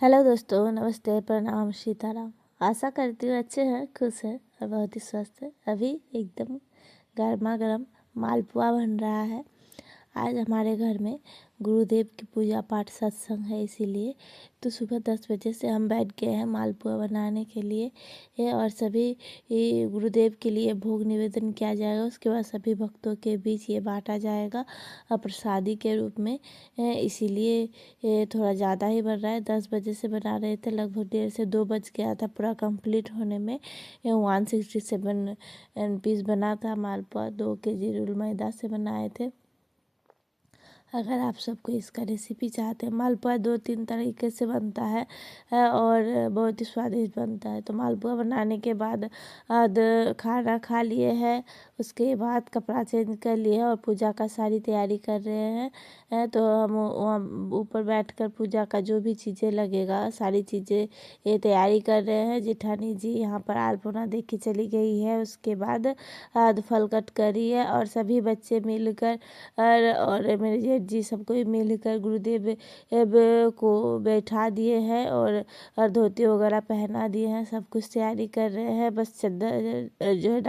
Hello दोस्तों, नमस्ते, प्रणाम, सीताराम। आशा करती हूँ अच्छे हैं, खुश हैं और बहुत ही स्वस्थ है। अभी एकदम गर्मा गर्म मालपुआ बन रहा है। आज हमारे घर में गुरुदेव की पूजा पाठ सत्संग है, इसीलिए तो सुबह 10 बजे से हम बैठ गए हैं मालपुआ बनाने के लिए और सभी गुरुदेव के लिए भोग निवेदन किया जाएगा। उसके बाद सभी भक्तों के बीच ये बांटा जाएगा प्रसादी के रूप में। इसीलिए ये थोड़ा ज़्यादा ही बन रहा है। 10 बजे से बना रहे थे, लगभग 1:30 से 2 बज गया था पूरा कंप्लीट होने में। 167 पीस बना था मालपुआ, 2 केजी रूल मैदा से बनाए थे। अगर आप सबको इसका रेसिपी चाहते हैं, मालपुआ 2-3 तरीके से बनता है और बहुत ही स्वादिष्ट बनता है। तो मालपुआ बनाने के बाद खाना खा लिए हैं, उसके बाद कपड़ा चेंज कर लिए और पूजा का सारी तैयारी कर रहे हैं। तो हम ऊपर बैठकर पूजा का जो भी चीज़ें लगेगा सारी चीज़ें ये तैयारी कर रहे हैं। जेठानी जी यहाँ पर आलपना दे के चली गई है। उसके बाद फल कट करी है और सभी बच्चे मिलकर और मेरे जेठ जी सब कोई मिलकर गुरुदेव को बैठा दिए हैं और धोती वगैरह पहना दिए हैं। सब कुछ तैयारी कर रहे हैं, बस चद्दर जो है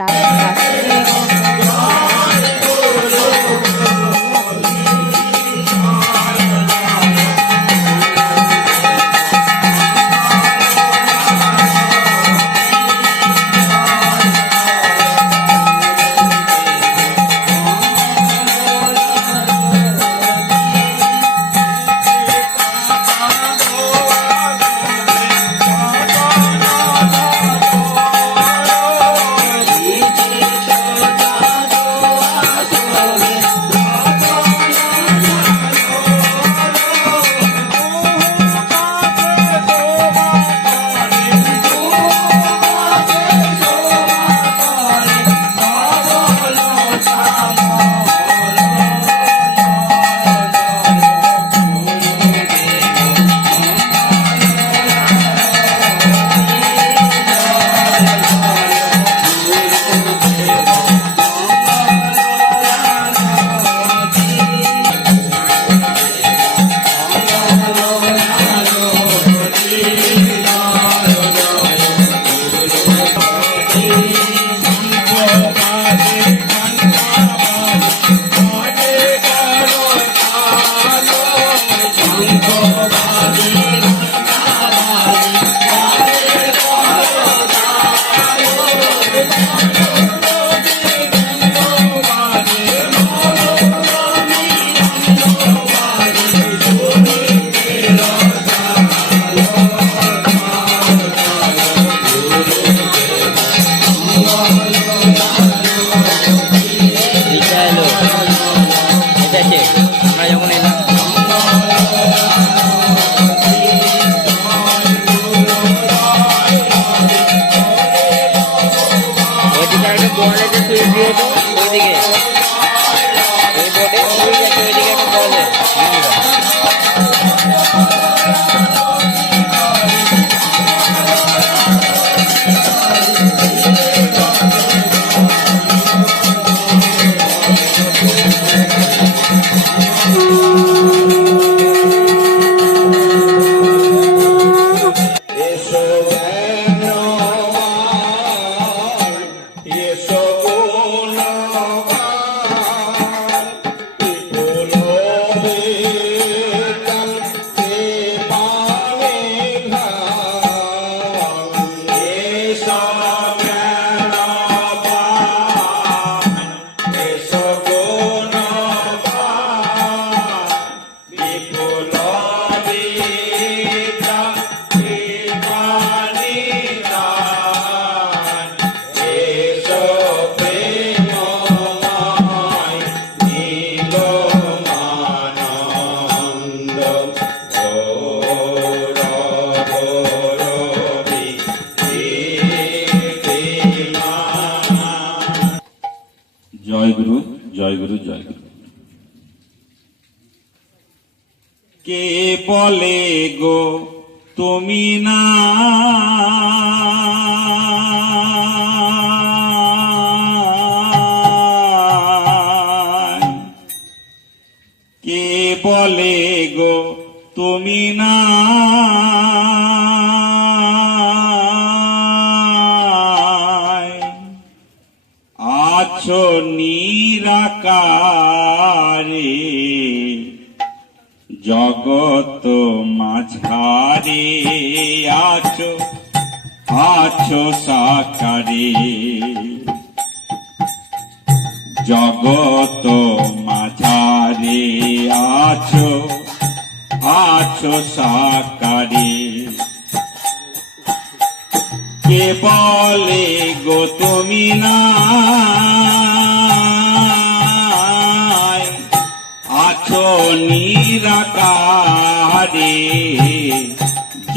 জয় গুরু জয় গুরু জয় গুরু। কে বলে গো তুমি না কে বলে গো তুমি না আছো নিরাকারে, জগত মাঝারে আছো আছো সাকারে, জগত মাঝারে আছো আছো সাকারে। কে বলে গো তুমি নাই, আছো নিরাকারে,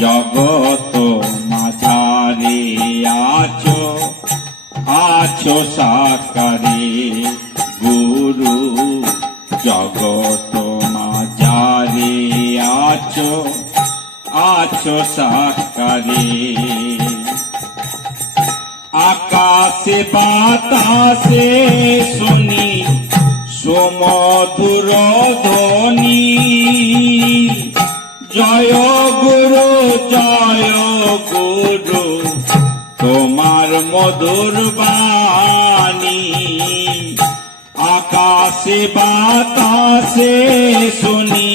জগত মাঝারে আছো আছো সাকারে। গুরু জগত মাঝারে আছো আছো সাকারে। আকাশে বাতাসে শুনি সুমধুর ধ্বনি, জয় গুরু তোমার মধুর বাণী। আকাশে বাতাসে শুনি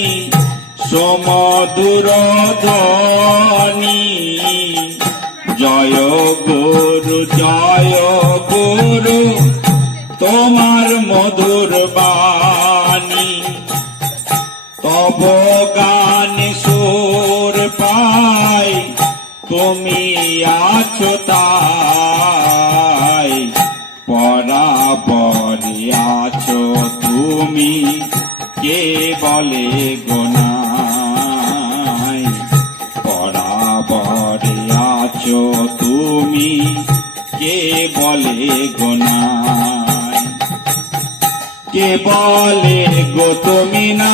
সুমধুর ধ্বনি, জয় গুরু তোমার মধুর বাণী। তব গানে সুর পাই তুমি আছো তাই, পরাবরে আছো তুমি কে বলে গোনাই, পরাবরে আছো তুমি কে বলে গোনাই। কে বলে গো তুমি নাই,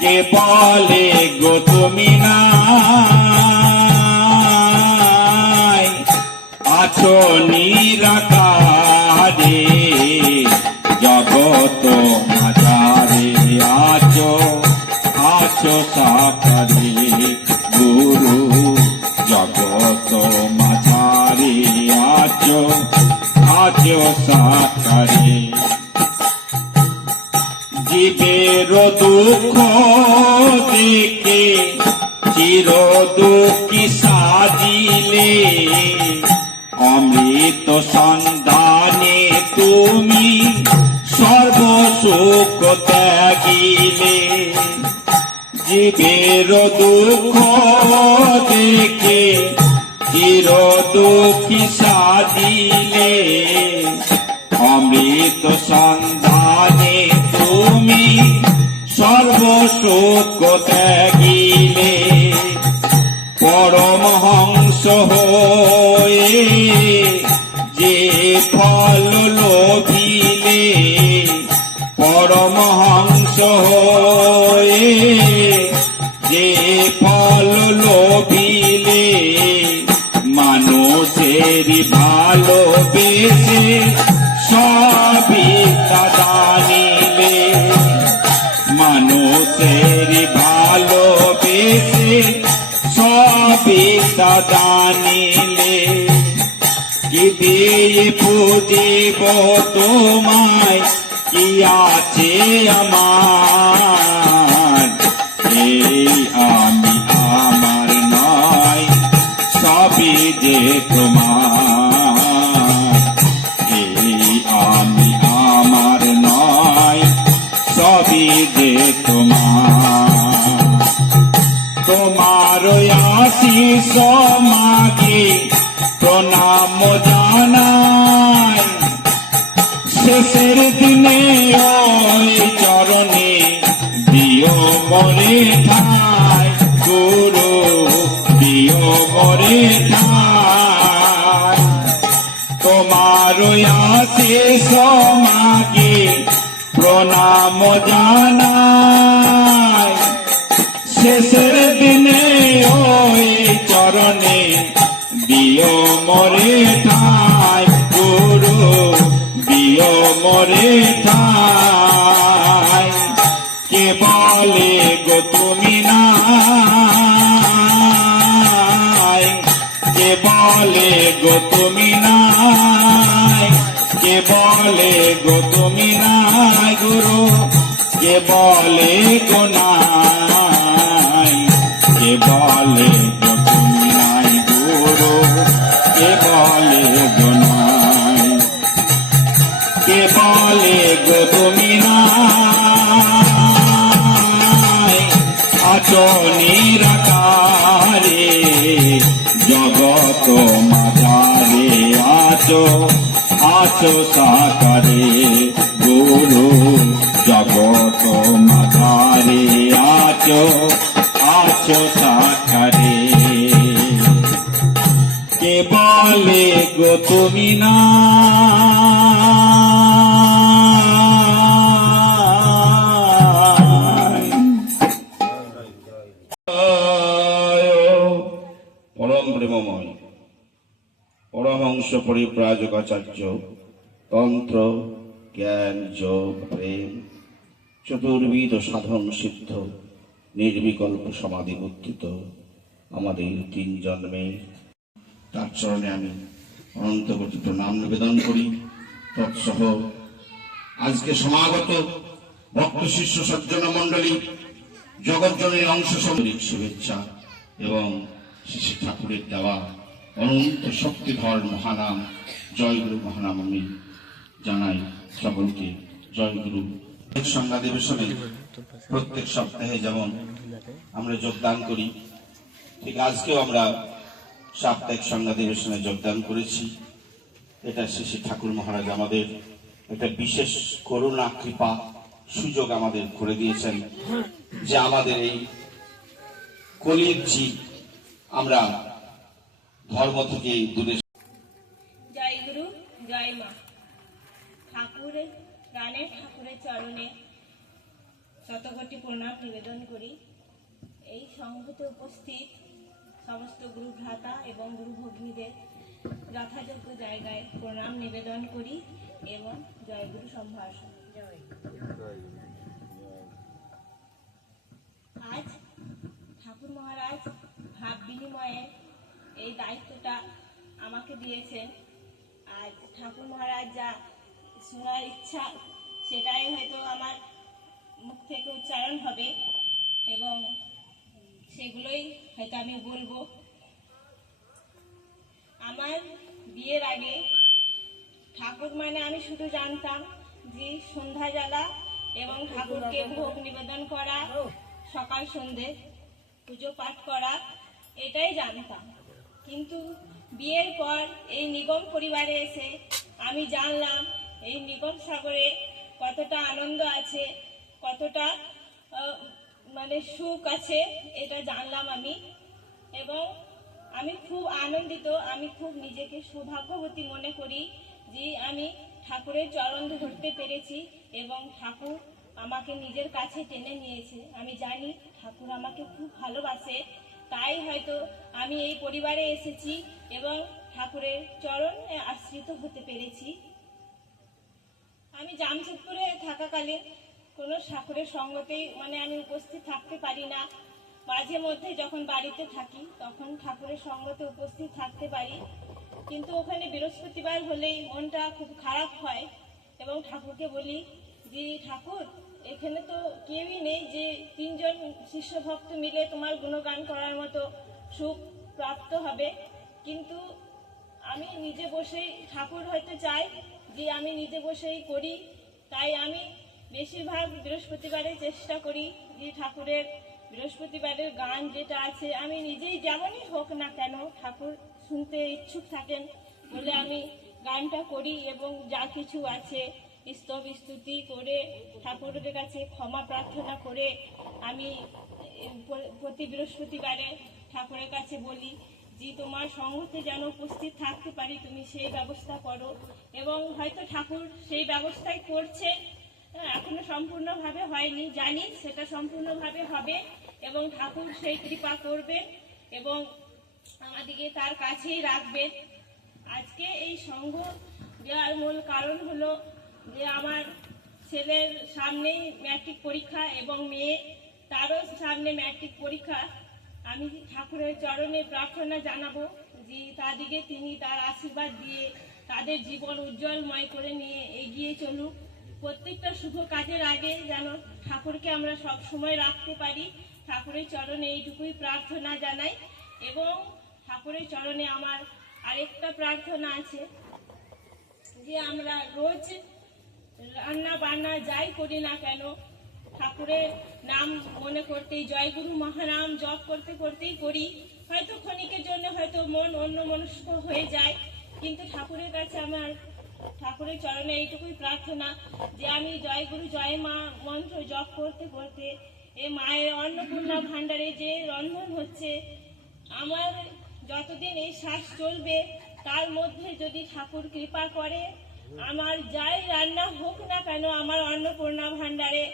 কে বলে গো তুমি নাই, আছো নিরাকারে, জগত মাঝারে আছো আছো সাকারে। গুরু জগত মাঝারে আছো আছো সাকারে। জীবের দুঃখ দেখে চির দুঃখী সাজিলে, অমৃত সন্ধানে তুমি সর্বসুখ ত্যাগিলে। জীবের দুঃখ দেখে চির দুঃখী সাজিলে, অমৃত সন্ধানে তুমি সর্বসুখ ত্যাগিলে। পরমহংস হয়ে যে ফল লোভিলে, পরমহংস হয়ে যে ফল লোভিলে, মানুষের ভালোবেসে সবই দানিলে, মানুষের ভালোবেসে সবই দানিলে। কি দিয়ে পুজিব তোমায়, কি আছে আমার, এই আমি আমার নয় সবই যে তোমার, এই আমি আমার নয় সবই যে তোমার। তোমার আশিস মাগে প্রণাম জানাই, শেষের দিনে ওই চরণে দিও মরে ঠাই, গুরু দিও মরে ঠাই। তোমার আশিস মাগে প্রণাম জানাই, শেষের দিনে ওই চরণে দিও মরে ঠাই, গুরু দিও মরে ঠাই। কে বলে গো তুমি নাই, গো তুমি নাই গুরু, কে বলে গো নাই, কে বলে গো তুমি নাই গুরু, কে বলে গো নাই, কে বলে গো তুমি নাই, আছো নিরাকারে জগত মাঝারে, আছো আছো সাকারে গুরু জগত মাঝারে, আছো আছো সাকারে, কে বলে গো তুমি না পরম প্রেমময় পরমহংস পরিব্রাজকাচার্য তন্ত্র জ্ঞান যোগ প্রেম চতুর্বিধ সাধন সিদ্ধ নির্বিকল্প সমাধি উত্থিত আমাদের 3 জন্মের তার চরণে আমি অনন্ত কোটি প্রণাম নিবেদন করি। তৎসহ আজকে সমাগত ভক্ত শিষ্য সজ্জন মণ্ডলী জগৎজনের অংশ সামরিক শুভেচ্ছা এবং শ্রী ঠাকুরের দেওয়া অনন্ত শক্তিধর মহানাম জয়গুরু মহানাম আমি জানাই সকলকে। জয়গুরু সংজ্ঞা অধিবেশনে প্রত্যেক সপ্তাহে যেমন আমরা যোগদান করি, ঠিক আজকেও আমরা সাপ্তাহিক সংজ্ঞা অধিবেশনে যোগদান করেছি। এটা শ্রী ঠাকুর মহারাজ আমাদের একটা বিশেষ করুণা কৃপা সুযোগ আমাদের করে দিয়েছেন, যে আমাদের এই কলির জীব আমরা ধর্ম থেকে দূরে। জয় গুরু জয় মা। ঠাকুরের প্রাণের ঠাকুরের চরণে শতকোটি প্রণাম নিবেদন করি। এই সংঘতে উপস্থিত সমস্ত গুরু ভ্রাতা এবং গুরু ভগ্নীদের যথাযোগ্য জায়গায় প্রণাম নিবেদন করি এবং জয় গুরু সম্ভাষণ। আজ ঠাকুর মহারাজ ভাব বিনিময়ের এই দায়িত্বটা আমাকে দিয়েছেন। আজ ঠাকুর মহারাজ যা শোনার ইচ্ছা সেটাই হয়তো আমার মুখ থেকে উচ্চারণ হবে এবং সেগুলোই হয়তো আমি বলবো। আমার বিয়ের আগে ঠাকুর মানে আমি শুধু জানতাম যে সন্ধ্যা জ্বালা এবং ঠাকুরকে ভোগ নিবেদন করা, সকাল সন্ধে পুজো পাঠ করা, এটাই জানতাম। কিন্তু বিয়ের পর এই নিগম পরিবারে এসে আমি জানলাম এই নিগম সাগরে কতটা আনন্দ আছে, কতটা মানে সুখ আছে, এটা জানলাম আমি। এবং আমি খুব আনন্দিত, আমি খুব নিজেকে সৌভাগ্যবতী মনে করি যে আমি ঠাকুরের চরণ ধরতে পেরেছি এবং ঠাকুর আমাকে নিজের কাছে টেনে নিয়েছে। আমি জানি ঠাকুর আমাকে খুব ভালোবাসে, তাই হয়তো আমি এই পরিবারে এসেছি এবং ঠাকুরের চরণে আশ্রিত হতে পেরেছি। আমি জামশেদপুরে থাকাকালীন কোনো ঠাকুরের সঙ্গতেই মানে আমি উপস্থিত থাকতে পারি না। মাঝে মধ্যে যখন বাড়িতে থাকি তখন ঠাকুরের সঙ্গতে উপস্থিত থাকতে পারি, কিন্তু ওখানে বৃহস্পতিবার হলেই মনটা খুব খারাপ হয় এবং ঠাকুরকে বলি যে ঠাকুর এখানে তো কেউই নেই যে 3 জন শিষ্য ভক্ত মিলে তোমার গুণগান করার মতো সুখ প্রাপ্ত হবে। কিন্তু আমি নিজে বসেই, ঠাকুর হয়তো চাই যে আমি নিজে বসেই করি, তাই আমি বেশিরভাগ বৃহস্পতিবারে চেষ্টা করি যে ঠাকুরের বৃহস্পতিবারের গান যেটা আছে আমি নিজেই যেমনই হোক না কেন ঠাকুর শুনতে ইচ্ছুক থাকেন বলে আমি গানটা করি এবং যা কিছু আছে স্তব স্তুতি করে ঠাকুরের কাছে ক্ষমা প্রার্থনা করে আমি প্রতি বৃহস্পতিবারে ঠাকুরের কাছে বলি যে তোমার সঙ্গতে যেন উপস্থিত থাকতে পারি, তুমি সেই ব্যবস্থা করো। এবং হয়তো ঠাকুর সেই ব্যবস্থাই করছে, এখনো সম্পূর্ণভাবে হয়নি, জানি সেটা সম্পূর্ণভাবে হবে এবং ঠাকুর সেই কৃপা করবেন এবং আমাদেরকে তার কাছেই রাখবেন। আজকে এই সঙ্গ দেওয়ার মূল কারণ হলো যে আমার ছেলের সামনেই ম্যাট্রিক পরীক্ষা এবং মেয়ে তারও সামনে ম্যাট্রিক পরীক্ষা। আমি ঠাকুরের চরণে প্রার্থনা জানাবো যে তাদিকে তিনি তার আশীর্বাদ দিয়ে তাদের জীবন উজ্জ্বলময় করে নিয়ে এগিয়ে চলুক। প্রত্যেকটা শুভ কাজের আগে যেন ঠাকুরকে আমরা সব সময় রাখতে পারি। ঠাকুরের চরণে এইটুকুই প্রার্থনা জানাই। এবং ঠাকুরের চরণে আমার আরেকটা প্রার্থনা আছে যে আমরা রোজ রান্না বান্না যাই করি না কেন ঠাকুরের নাম মনে করতেই, জয়গুরু মহানাম জপ করতে করতেই করি। হয়তো ক্ষণিকের জন্য হয়তো মন অন্যমনস্ক হয়ে যায়, কিন্তু ঠাকুরের কাছে আমার ঠাকুরের চরণে এইটুকুই প্রার্থনা যে আমি জয়গুরু জয় মা মন্ত্র জপ করতে করতে এ মায়ের অন্নপূর্ণা ভাণ্ডারে যে রন্ধন হচ্ছে, আমার যতদিন এই শ্বাস চলবে তার মধ্যে যদি ঠাকুর কৃপা করে আমার যাই রান্না হোক না কেন আমার অন্নপূর্ণা ভাণ্ডারে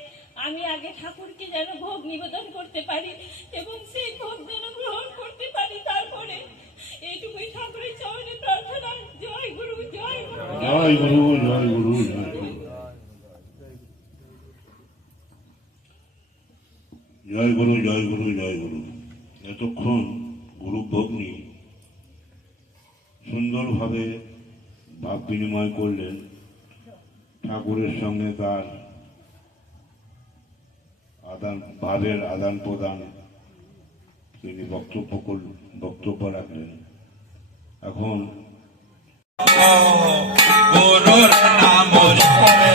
আমি আগে ঠাকুরকে যেন ভোগ নিবেদন করতে পারি এবং সেই ভোগ যেন গ্রহণ করতে পারি। তারপরে এইটুকুই ঠাকুরের চরণে প্রার্থনা। জয় গুরু জয় মা। জয় গুরু জয় গুরু জয় গুরু জয় গুরু জয় গুরু জয় গুরু। এতক্ষণ গুরু ভগ্নী সুন্দরভাবে ভাব বিনিময় করলেন, ঠাকুরের সঙ্গে তার ভাবের আদান প্রদান তিনি বক্তব্য রাখলেন। এখন গুরুর নাম জপে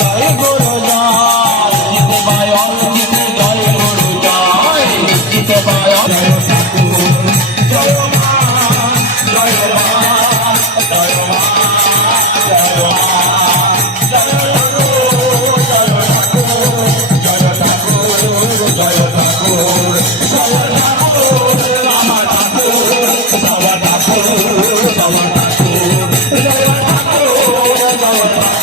জয় গুরু জয় জিতে বায়ল জিতে জয় গুরু জয় জিতে বায়ল জয় ঠাকুর জয় মা জয় মা জয় মা জয় মা জয় ঠাকুর জয় ঠাকুর জয় ঠাকুর রামা ঠাকুর বাবা ঠাকুর বাবা ঠাকুর জয় ঠাকুর জয় ঠাকুর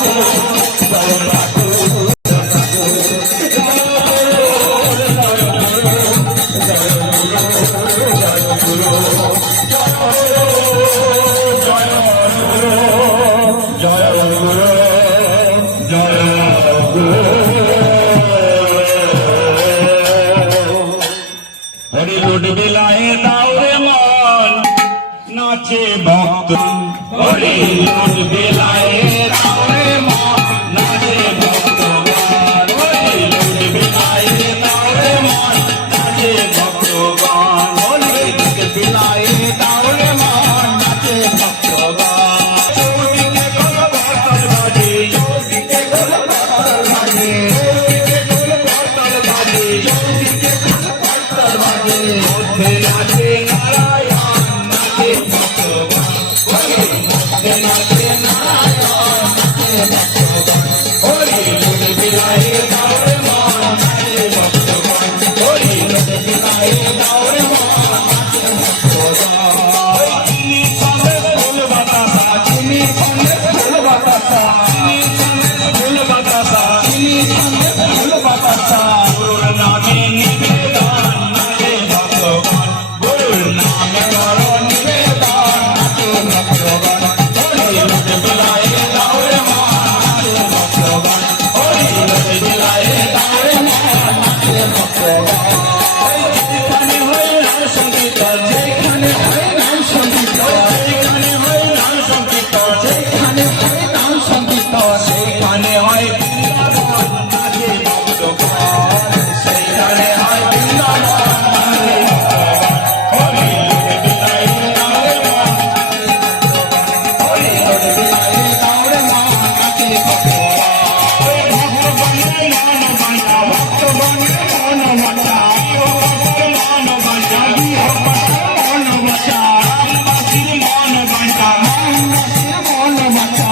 জয় ঠাকুর হরি লুট বিলায়ে দাওরে মন নাচে ভক্ত হরি লুট বিলায়ে দাওরে মন নাচে ভক্তগণ হরি লুট বিলায়ে দাওরে মন নাচে ভক্তগণ হরি লুট বিলায়ে দাওরে মন নাচে ভক্তগণ চৌদিকে গোল বর্তল বাজে চৌদিকে গোল বর্তল বাজে চৌদিকে গোল বর্তল বাজে চৌদিকে মধ্যে নাচে নারায়ণ নাচে ভক্তগণ মধ্যে নাচে নারায়ণ নাচে ভক্তগণ হরি লুট বিলায়ে দাওরে মন নাচে ভক্তগণ হরি লুট বিলায়ে দাওরে মন নাচে ভক্তগণ চিনি সমেত ফুল বাতাসা চিনি সমেত ফুল বাতাসা চিনি সমেত ফুল বাতাসা চিনি সমেত ফুল বাতাসা গুরুর নামে নিবেদন নাচে ভক্তগণ গুরুর নামে করো নিবেদন নাচে ভক্তগণ হরি লুট বিলায়ে দাওরে মন নাচে ভক্তগণ হরি লুট বিলায়ে দাওরে মন নাচে ভক্তগণ যেখানে হয় নাম সংকীর্তন যেখানে হয় নাম সংকীর্তন যেখানে হয় নাম সংকীর্তন যেখানে হয় নাম সংকীর্তন সেখানে হয় বৃন্দাবন নাচে ভক্তগণ সেখানে হয় বৃন্দাবন নাচে ভক্তগণ হরি লুট বিলায়ে দাওরে মন হরি লুট বিলায়ে দাওরে মন নাচে ভক্তগণ ভক্ত বনে মন বাঁচা ভক্ত বনে মন বাঁচা মন বাঁচা রামবাসীর মন বাঁচা রামবাসীর মন বাঁচা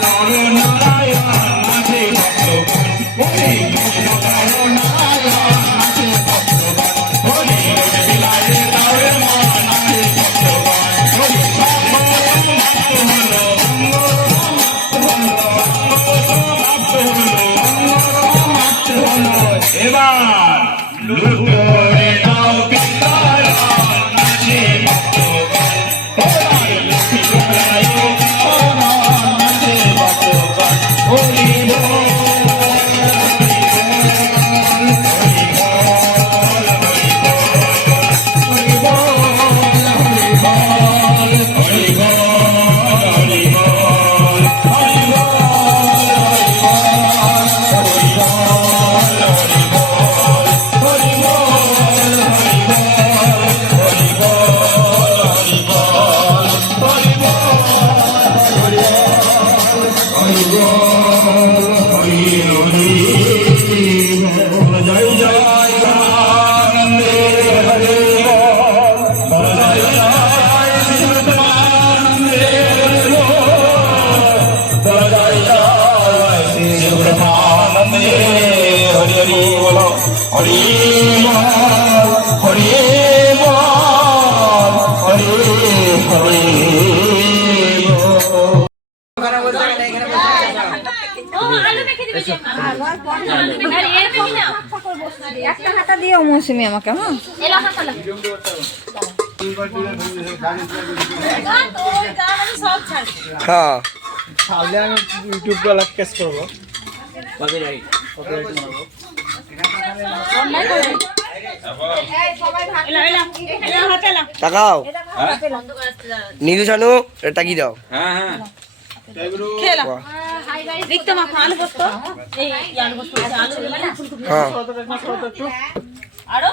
করো নারায়ণ নাচে ভক্তগণ হরি করো নারায়ণ নাচে ভক্তগণ হরি লুট বিলায়ে দাওরে মন নাচে ভক্তগণ হরি এবার লুটোরে নাও বিতার নাচে ভক্তগণ হরি লুট বিলায়ে নাচে ভক্তগণ হরি বল জয় জয় আনন্দে হরে জয় জয় শ্রীব্রহ্মানন্দে জয় জয় শ্রীব্রহ্মানন্দে হরি হরি বলো হরি হরি হরি হরি একটা হাতা দিও মৌসুমি আমাকে হ্যাঁ হ্যাঁ তাহলে আমি ইউটিউব ব্লগ কেস করবো তাকাও নীলু শানু এটা কি দাও হ্যাঁ হ্যাঁ দেখতে মা আলু পোস্ত এই আলু পোস্ত আলু ফুলকপি হ্যাঁ আরো